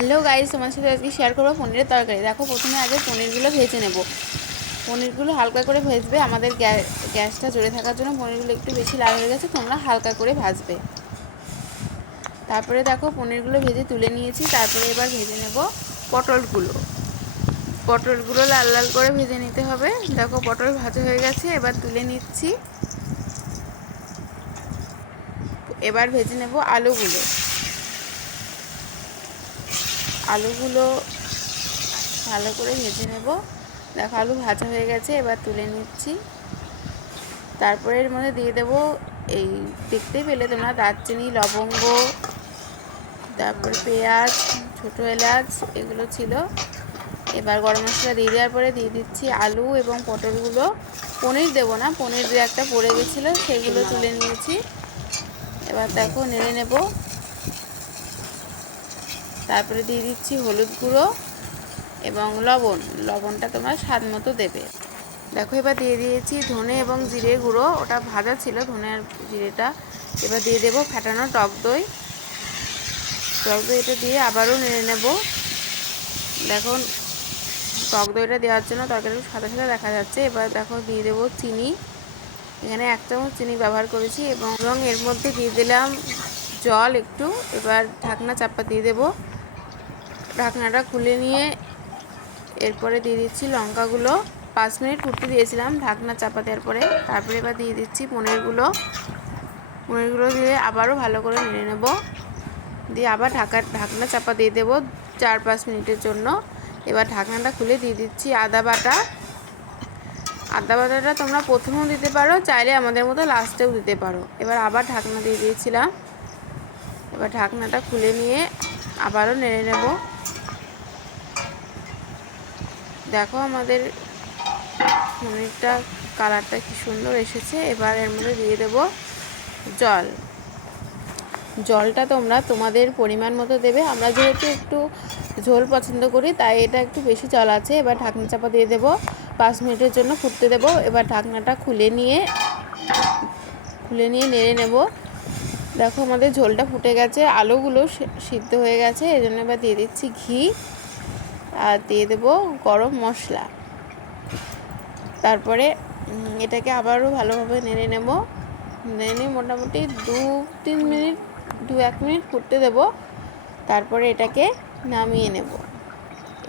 Hello guys, তোমার সাথে আজকে শেয়ার করবো পনিরের তরকারি। দেখো, প্রথমে আগে পনিরগুলো ভেজে নেব। পনিরগুলো হালকা করে ভাজবে। আমাদের গ্যাসটা জ্বলে থাকার জন্য পনিরগুলো একটু বেশি লাল হয়ে গেছে, তোমরা হালকা করে ভাজবে। তারপরে দেখো, পনিরগুলো ভেজে তুলে নিয়েছি। তারপরে এবার ভেজে নেব পটলগুলো লাল লাল করে ভেজে নিতে হবে। দেখো, পটল ভাজা হয়ে গেছে, এবার তুলে নিচ্ছি। এবার ভেজে নেব আলুগুলো ভালো করে ভেজে নেব। দেখো, আলু ভাজা হয়ে গেছে, এবার তুলে নিচ্ছি। তারপরে এর মধ্যে দিয়ে দেবো, এই দেখতেই পেলে তোমরা, দারচিনি, লবঙ্গ, তারপরে পেঁয়াজ, ছোটো এলাচ এগুলো ছিল। এবার গরম মশলা দিয়ে দেওয়ার পরে দিয়ে দিচ্ছি আলু এবং পটলগুলো। পনির দেবো না, পনির দিয়ে একটা পড়ে গেছিলো, সেগুলো তুলে নিয়েছি। এবার দেখো, নেড়ে নেব। তারপরে দিয়ে দিচ্ছি হলুদ গুঁড়ো এবং লবণটা তোমরা স্বাদ মতো দেবে। দেখো, এবার দিয়ে দিয়েছি ধনে এবং জিরে গুঁড়ো, ওটা ভাজা ছিল ধনে আর জিরেটা। এবার দিয়ে দেবো ফেটানো টক দই। এটা দিয়ে আবারও নেড়ে নেব। দেখো, টক দইটা দেওয়ার জন্য তরকারি সাদা সাদা দেখা যাচ্ছে। এবার দেখো, দিয়ে দেবো চিনি। এখানে 1 চামচ চিনি ব্যবহার করেছি এবং এর মধ্যে দিয়ে দিলাম জল একটু। এবার ঢাকনা চাপা দিয়ে দেবো। ঢাকনাটা খুলে নিয়ে এরপরে দিয়ে দিচ্ছি লঙ্কাগুলো। 5 মিনিট ফুটতে দিয়েছিলাম ঢাকনা চাপা দেওয়ার পরে। তারপরে এবার দিয়ে দিচ্ছি পনিরগুলো দিয়ে আবারও ভালো করে নেড়ে নেব। দিয়ে আবার ঢাকনা চাপা দিয়ে দেবো 4-5 মিনিটের জন্য। এবার ঢাকনাটা খুলে দিয়ে দিচ্ছি আদা বাটাটা তোমরা প্রথমেও দিতে পারো, চাইলে আমাদের মতো লাস্টেও দিতে পারো। এবার আবার ঢাকনা দিয়ে দিয়েছিলাম। এবার ঢাকনাটা খুলে নিয়ে আবারও নেড়ে নেব। দেখো, আমাদের পনিরটা কালারটা কি সুন্দর এসেছে। এবার এর মধ্যে দিয়ে দেবো জলটা তোমরা তোমাদের পরিমাণ মতো দেবে। আমরা যেহেতু একটু ঝোল পছন্দ করি, তাই এটা একটু বেশি জল আছে। এবার ঢাকনা চাপা দিয়ে দেবো, 5 মিনিটের জন্য ফুটতে দেবো। এবার ঢাকনাটা খুলে নিয়ে নেড়ে নেব। দেখো, আমাদের ঝোলটা ফুটে গেছে, আলুগুলো সিদ্ধ হয়ে গেছে। এই জন্য এবার দিয়ে দিচ্ছি ঘি আর দিয়ে দেবো গরম মশলা। তারপরে এটাকে আবারও ভালোভাবে নেড়ে নেব। মোটামুটি 2-1 মিনিট ফুটতে দেব। তারপরে এটাকে নামিয়ে নেব।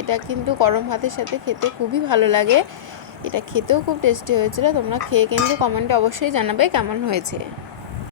এটা কিন্তু গরম ভাতের সাথে খেতে খুবই ভালো লাগে। এটা খেতেও খুব টেস্টি হয়েছিল। তোমরা খেয়ে কিন্তু কমেন্টে অবশ্যই জানাবে কেমন হয়েছে।